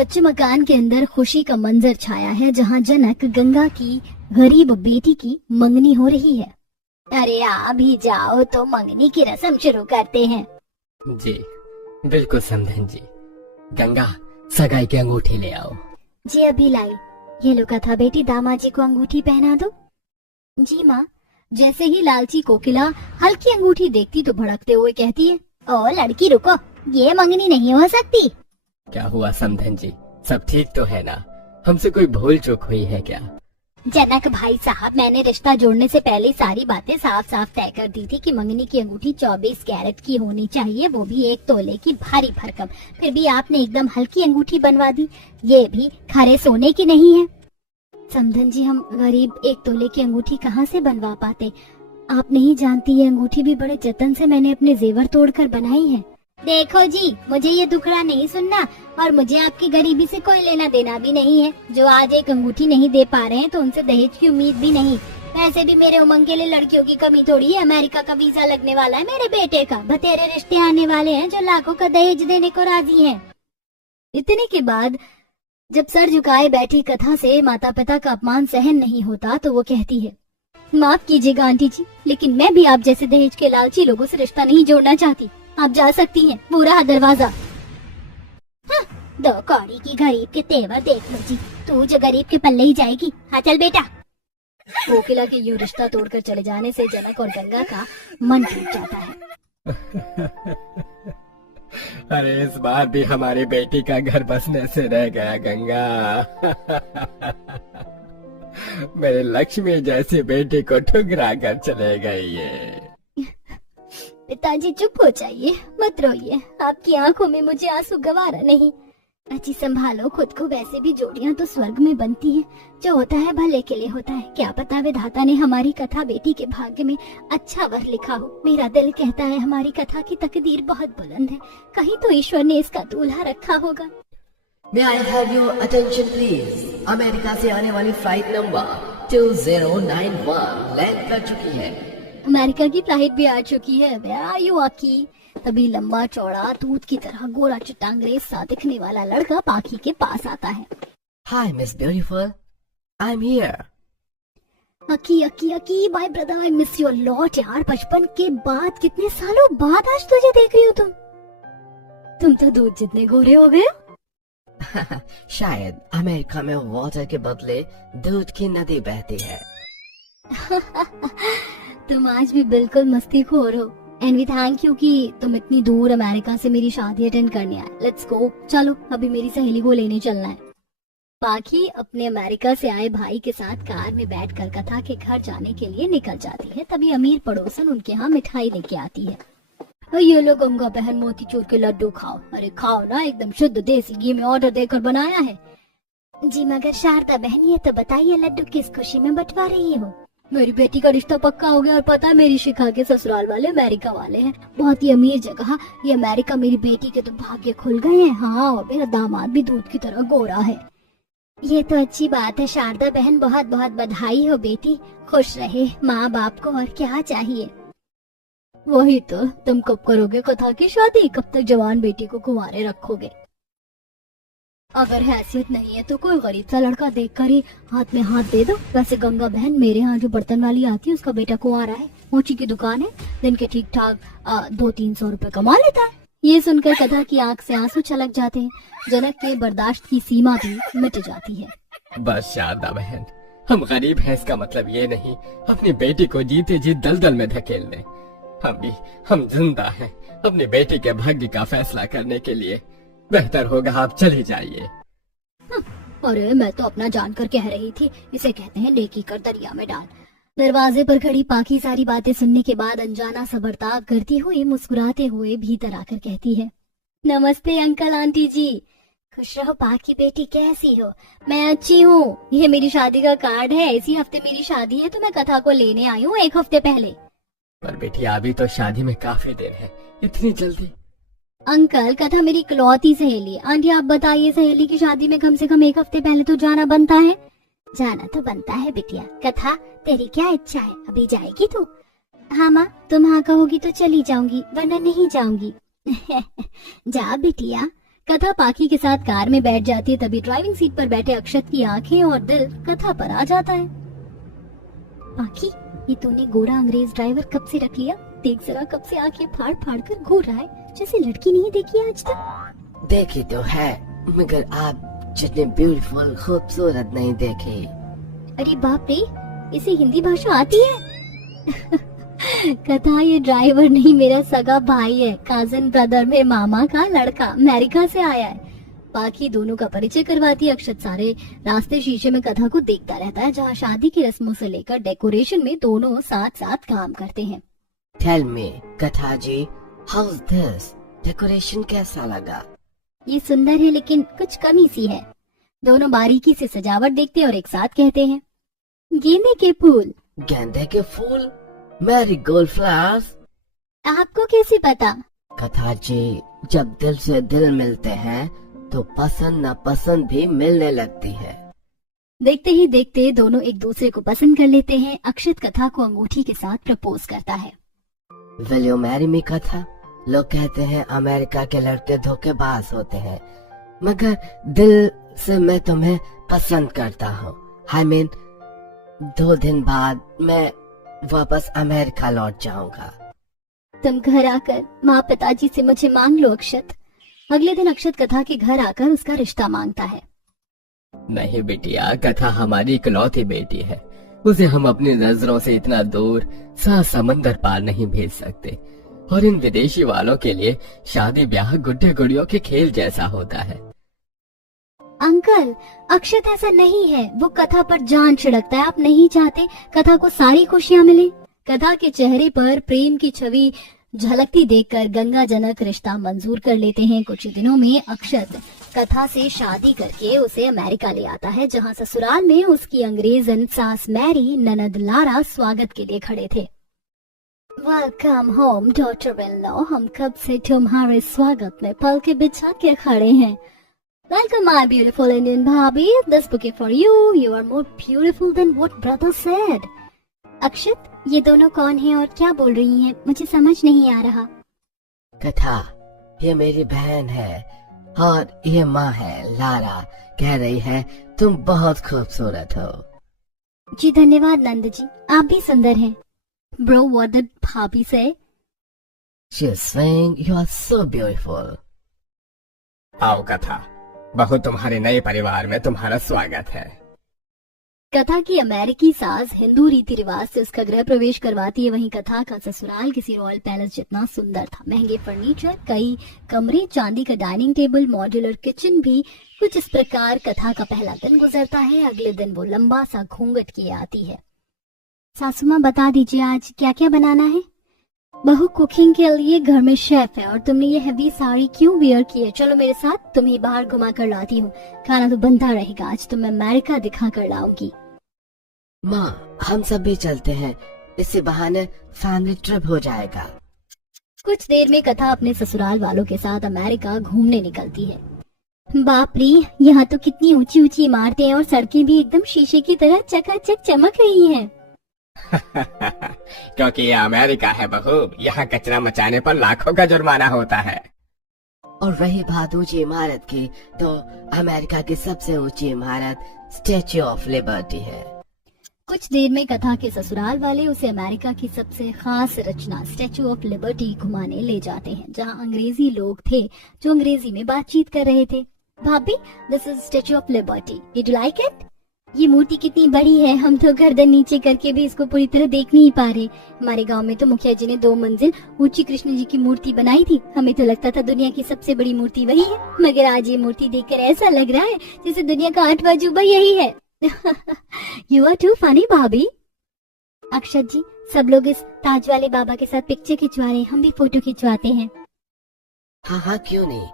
कच्चे मकान के अंदर खुशी का मंजर छाया है, जहाँ जनक गंगा की गरीब बेटी की मंगनी हो रही है। अरे आ भी जाओ तो मंगनी की रस्म शुरू करते हैं। जी बिल्कुल समधन जी। गंगा, सगाई की अंगूठी ले आओ। जी अभी लाई। ये लो कथा बेटी, दामाद जी को अंगूठी पहना दो। जी माँ। जैसे ही लालची कोकिला हल्की अंगूठी देखती तो भड़कते हुए कहती है, ओ लड़की रुको, ये मंगनी नहीं हो सकती। क्या हुआ समधन जी, सब ठीक तो है ना? हमसे कोई भूल चूक हुई है क्या? जनक भाई साहब, मैंने रिश्ता जोड़ने से पहले सारी बातें साफ साफ तय कर दी थी कि मंगनी की अंगूठी 24 कैरेट की होनी चाहिए, वो भी 1 तोले की भारी भरकम। फिर भी आपने एकदम हल्की अंगूठी बनवा दी, ये भी खरे सोने की नहीं है। समधन जी, हम गरीब 1 तोले की अंगूठी कहाँ से बनवा पाते? आप नहीं जानती, ये अंगूठी भी बड़े जतन से मैंने अपने जेवर तोड़कर बनाई है। देखो जी, मुझे ये दुखड़ा नहीं सुनना, और मुझे आपकी गरीबी से कोई लेना देना भी नहीं है। जो आज एक अंगूठी नहीं दे पा रहे हैं तो उनसे दहेज की उम्मीद भी नहीं। वैसे भी मेरे उमंग के लिए लड़कियों की कमी थोड़ी है। अमेरिका का वीजा लगने वाला है मेरे बेटे का, बतेरे रिश्ते आने वाले हैं जो लाखों का दहेज देने को राजी हैं। इतने के बाद जब सर झुकाए बैठी कथा से माता पिता का अपमान सहन नहीं होता तो वो कहती है, माफ कीजिएगा आंटी जी, लेकिन मैं भी आप जैसे दहेज के लालची लोगों से रिश्ता नहीं जोड़ना चाहती। आप जा सकती हैं, वो रहा दरवाजा। हाँ, 2 कौड़ी की गरीब के तेवर देख लो जी, तू जो गरीब के पल्ले ही जाएगी। हाँ चल बेटा। कोकिला के यूं रिश्ता तोड़कर चले जाने से जनक और गंगा का मन टूट जाता है। अरे इस बार भी हमारी बेटी का घर बसने से रह गया गंगा। मेरे लक्ष्मी जैसी बेटी को ठुकरा कर चले गई है। पिताजी चुप हो जाइए, मत रोइए, आपकी आंखों में मुझे आंसू गवारा नहीं। अच्छी संभालो खुद को, वैसे भी जोड़ियां तो स्वर्ग में बनती हैं। जो होता है भले के लिए होता है। क्या पता विधाता ने हमारी कथा बेटी के भाग्य में अच्छा वर लिखा हो। मेरा दिल कहता है हमारी कथा की तकदीर बहुत बुलंद है, कहीं तो ईश्वर ने इसका दूल्हा रखा होगा। May I have your attention please? America से आने वाली फ्लाइट नंबर 2091 लैंड कर चुकी है। अमेरिका की फ्लाइट भी आ चुकी है। Where are you, आकी? तभी लंबा चौड़ा दूध की तरह गोरा चिट्टांगरे सा दिखने वाला लड़का पाखी के पास आता है। Hi Miss Beautiful, I'm here. Aki Aki Aki, my brother, I miss you lot यार। बचपन के बाद कितने सालों बाद आज तुझे देख रही हूँ। तुम तो दूध जितने गोरे हो गए। शायद अमेरिका में वाटर के बदले दूध की नदी बहती है। तुम आज भी बिल्कुल मस्तीखोर हो। एंड वी थैंक यू कि तुम इतनी दूर अमेरिका से मेरी शादी अटेंड करने आए। लेट्स गो, चलो अभी मेरी सहेली को लेने चलना है। पाखी अपने अमेरिका से आए भाई के साथ कार में बैठकर कथा के घर जाने के लिए निकल जाती है। तभी अमीर पड़ोसन उनके यहाँ मिठाई लेके आती है। ये लो गंगा बहन, मोतीचूर के लड्डू खाओ। अरे खाओ ना, एकदम शुद्ध देसी घी में ऑर्डर देकर बनाया है। जी मगर शारदा बहन, ये तो बताइए लड्डू किस खुशी में बंटवा रही हो? मेरी बेटी का रिश्ता पक्का हो गया, और पता है मेरी शिखा के ससुराल वाले अमेरिका वाले हैं, बहुत ही अमीर जगह। ये अमेरिका मेरी बेटी के तो भाग्य खुल गए हैं। हाँ, और मेरा दामाद भी दूध की तरह गोरा है। ये तो अच्छी बात है शारदा बहन, बहुत बहुत बधाई हो बेटी। खुश रहे माँ बाप को, और क्या चाहिए। वही तो, तुम कब करोगे कथा की शादी? कब तक जवान बेटी को कुंवारे रखोगे? अगर हैसियत नहीं है तो कोई गरीब सा लड़का देखकर ही हाथ में हाथ दे दो। वैसे गंगा बहन, मेरे यहाँ जो बर्तन वाली आती है उसका बेटा कुंवारा है, मोची की दुकान है, दिन के ठीक ठाक 200-300 रुपए कमा लेता है। ये सुनकर कथा की आंख से आंसू छलक जाते हैं। जनक के बर्दाश्त की सीमा भी मिट जाती है। बस शारदा बहन, हम गरीब हैं इसका मतलब ये नहीं अपनी बेटी को जीते जी दलदल में धकेल दें। हम जिंदा हैं अपनी बेटी के भाग्य का फैसला करने के लिए। बेहतर होगा आप चली जाइए। अरे मैं तो अपना जानकर कह रही थी, इसे कहते हैं नेकी कर दरिया में डाल। दरवाजे पर खड़ी पाखी सारी बातें सुनने के बाद अनजाना सा बर्ताव करती हुई मुस्कुराते हुए भीतर आकर कहती है, नमस्ते अंकल आंटी जी। खुश रहो पाखी बेटी, कैसी हो? मैं अच्छी हूँ। ये मेरी शादी का कार्ड है। इसी हफ्ते मेरी शादी है तो मैं कथा को लेने आई हूँ 1 हफ्ते पहले। पर बेटी अभी तो शादी में काफी देर है, इतनी जल्दी? अंकल, कथा मेरी इकलौती सहेली। आंटी आप बताइए, सहेली की शादी में कम से कम 1 हफ्ते पहले तो जाना बनता है। जाना तो बनता है बिटिया। कथा तेरी क्या इच्छा है, अभी जाएगी तू? हाँ माँ, तुम हाँ कहोगी तो चली जाऊंगी, वरना नहीं जाऊंगी। जा बिटिया, कथा पाखी के साथ कार में बैठ जाती है। तभी ड्राइविंग सीट पर बैठे अक्षत की आंखें और दिल कथा पर आ जाता है। पाखी, ये तूने गोरा अंग्रेज ड्राइवर कब से रख लिया? देख जरा, कब से आंखें फाड़ फाड़ कर घूर रहा है, जैसे लड़की नहीं देखी आज तक। देखी तो है, मगर आप जितने ब्यूटीफुल खूबसूरत नहीं देखे। अरे बाप रे, इसे हिंदी भाषा आती है? कथा, ये ड्राइवर नहीं, मेरा सगा भाई है, कजन ब्रदर में मामा का लड़का, अमेरिका से आया है। बाकी दोनों का परिचय करवाती है। अक्षत सारे रास्ते शीशे में कथा को देखता रहता है, जहाँ शादी की रस्मों से लेकर डेकोरेशन में दोनों साथ साथ काम करते हैं। टेल मी कथा जी, हाउस दिस डेकोरेशन कैसा लगा? ये सुंदर है, लेकिन कुछ कमी सी है। दोनों बारीकी से सजावट देखते हैं और एक साथ कहते हैं, गेंदे के फूल। गेंदे के फूल? Marigold flowers? आपको कैसे पता? कथा जी, जब दिल से दिल मिलते हैं तो पसंद नापसंद भी मिलने लगती है। देखते ही देखते दोनों एक दूसरे को पसंद कर लेते हैं। अक्षत कथा को अंगूठी के साथ प्रपोज करता है। विल यू मैरी मी कथा? लोग कहते हैं अमेरिका के लड़के धोखेबाज होते हैं, मगर दिल से मैं तुम्हें पसंद करता हूँ। आई मीन 2 दिन बाद मैं वापस अमेरिका लौट जाऊंगा। तुम घर आकर माँ पिताजी से मुझे मांग लो अक्षत। अगले दिन अक्षत कथा के घर आकर उसका रिश्ता मांगता है। नहीं बेटिया, कथा हमारी इकलौती बेटी है। उसे हम अपनी नजरों से इतना दूर 7 समंदर पार नहीं भेज सकते। और इन विदेशी वालों के लिए शादी ब्याह गुड्डे गुड़ियों के खेल जैसा होता है। अंकल, अक्षत ऐसा नहीं है, वो कथा पर जान छिड़कता है। आप नहीं चाहते कथा को सारी खुशियाँ मिले? कथा के चेहरे पर प्रेम की छवि झलकती देखकर गंगा जनक रिश्ता मंजूर कर लेते हैं। कुछ ही दिनों में अक्षत कथा से शादी करके उसे अमेरिका ले आता है, जहाँ ससुराल में उसकी अंग्रेजन सास मैरी, ननद लारा स्वागत के लिए खड़े थे। Welcome home daughter in law, हम कब से तुम्हारे स्वागत में पल के बिछा के खड़े हैं। Welcome my beautiful Indian bhabhi, this bouquet for you. You are more beautiful than what brother said. अक्षत, ये दोनों कौन हैं और क्या बोल रही हैं? मुझे समझ नहीं आ रहा। कथा, ये मेरी बहन है और ये माँ है लारा। कह रही है तुम बहुत खूबसूरत हो। जी धन्यवाद नंद जी, आप भी सुंदर हैं। Bro, what did भाभी say? She is saying you are so beautiful. आओ कथा, बहू, तुम्हारे नए परिवार में तुम्हारा स्वागत है। कथा की अमेरिकी सास हिंदू रीति रिवाज से उसका गृह प्रवेश करवाती है। वहीं कथा का ससुराल किसी रॉयल पैलेस जितना सुंदर था। महंगे फर्नीचर, कई कमरे, चांदी का डाइनिंग टेबल, मॉड्यूलर किचन भी। कुछ इस प्रकार कथा का पहला दिन गुजरता है। अगले दिन वो लंबा सा घूंघट किए आती है। सासू माँ, बता दीजिए आज क्या क्या बनाना है? बहू, कुकिंग के लिए घर में शेफ है और तुमने ये हेवी साड़ी क्यों वियर की है? चलो मेरे साथ, तुम्हें बाहर घुमा कर लाती हूँ। खाना तो बनता रहेगा, आज तो मैं अमेरिका दिखा कर लाऊंगी। माँ, हम सब भी चलते हैं, इससे बहाने फैमिली ट्रिप हो जाएगा। कुछ देर में कथा अपने ससुराल वालों के साथ अमेरिका घूमने निकलती है। बाप रे, यहाँ तो कितनी ऊंची ऊंची इमारतें हैं और सड़कें भी एकदम शीशे की तरह चकाचक चमक रही हैं। क्योंकि ये अमेरिका है बहू, यहाँ कचरा मचाने पर लाखों का जुर्माना होता है। और रही बात ऊंची इमारत की, तो अमेरिका की सबसे ऊंची इमारत स्टैच्यू ऑफ लिबर्टी है। कुछ देर में कथा के ससुराल वाले उसे अमेरिका की सबसे खास रचना स्टैच्यू ऑफ लिबर्टी घुमाने ले जाते हैं, जहां अंग्रेजी लोग थे जो अंग्रेजी में बातचीत कर रहे थे। भाभी, this is statue of liberty, did you like it? ये मूर्ति कितनी बड़ी है, हम तो गर्दन नीचे करके भी इसको पूरी तरह देख नहीं पा रहे। हमारे गांव में तो मुखिया जी ने 2 मंजिल ऊंची कृष्ण जी की मूर्ति बनाई थी। हमें तो लगता था दुनिया की सबसे बड़ी मूर्ति वही है, मगर आज ये मूर्ति देखकर ऐसा लग रहा है जैसे दुनिया का 8वां अजूबा यही है। यू आर टू फनी भाभी। अक्षत जी, सब लोग इस ताज वाले बाबा के साथ पिक्चर खिंचवा रहे हैं, हम भी फोटो खिंचवाते हैं। हाँ हाँ, क्यों नहीं।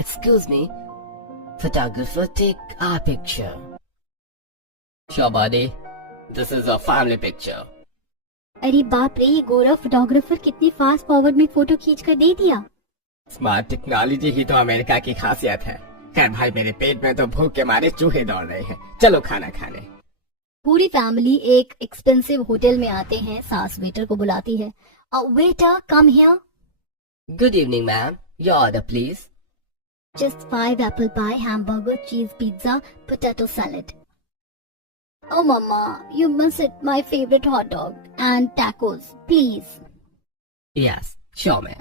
Excuse me, photographer, take our picture. शाबादी, this is a family picture. अरे बाप रे, ये गोरा फोटोग्राफर कितनी फास्ट फॉरवर्ड में फोटो खींच कर दे दिया। स्मार्ट टेक्नोलॉजी ही तो अमेरिका की खासियत है। खैर भाई, मेरे पेट में तो भूख के मारे चूहे दौड़ रहे हैं, चलो खाना खाने। पूरी फैमिली एक एक्सपेंसिव होटल में आते हैं। सास वेटर को बुलाती है। Waiter, come here. Good evening ma'am, your order please. Just 5 apple pie, hamburger, cheese pizza, potato salad. Oh mama, you must eat my favorite hot dog and tacos, please. Yes sure ma'am.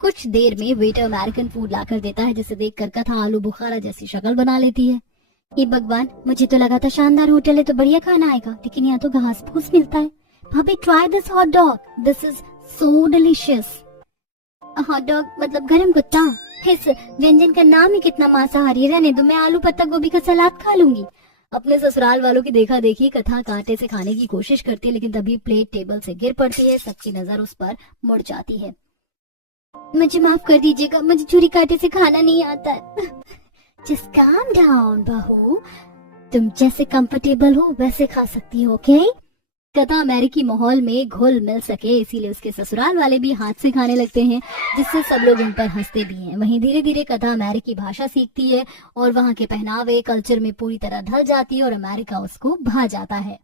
कुछ देर में waiter American food लाकर देता है, जिसे देखकर कथा आलू बुखारा जैसी शक्ल बना लेती है। ये भगवान, मुझे तो लगा था शानदार होटल है तो बढ़िया खाना आएगा, लेकिन यहाँ तो घास फूस मिलता है। भाभी try this hot dog, this is so delicious. Hot dog मतलब गरम कुत्ता। इस व्यंजन का नाम ही कितना मांसाहारी, रहने दो, मैं आलू पत्ता गोभी का सलाद खा लूंगी। अपने ससुराल वालों की देखा देखी कथा कांटे से खाने की कोशिश करती है, लेकिन तभी प्लेट टेबल से गिर पड़ती है। सबकी नजर उस पर मुड़ जाती है। मुझे माफ कर दीजिएगा, मुझे छुरी कांटे से खाना नहीं आता है। जस्ट काम डाउन बहू, तुम जैसे कंफर्टेबल हो वैसे खा सकती हो, ओके? कथा अमेरिकी माहौल में घुल मिल सके, इसीलिए उसके ससुराल वाले भी हाथ से खाने लगते हैं, जिससे सब लोग उन पर हंसते भी हैं। वहीं धीरे धीरे कथा अमेरिकी भाषा सीखती है और वहाँ के पहनावे कल्चर में पूरी तरह ढल जाती है और अमेरिका उसको भा जाता है।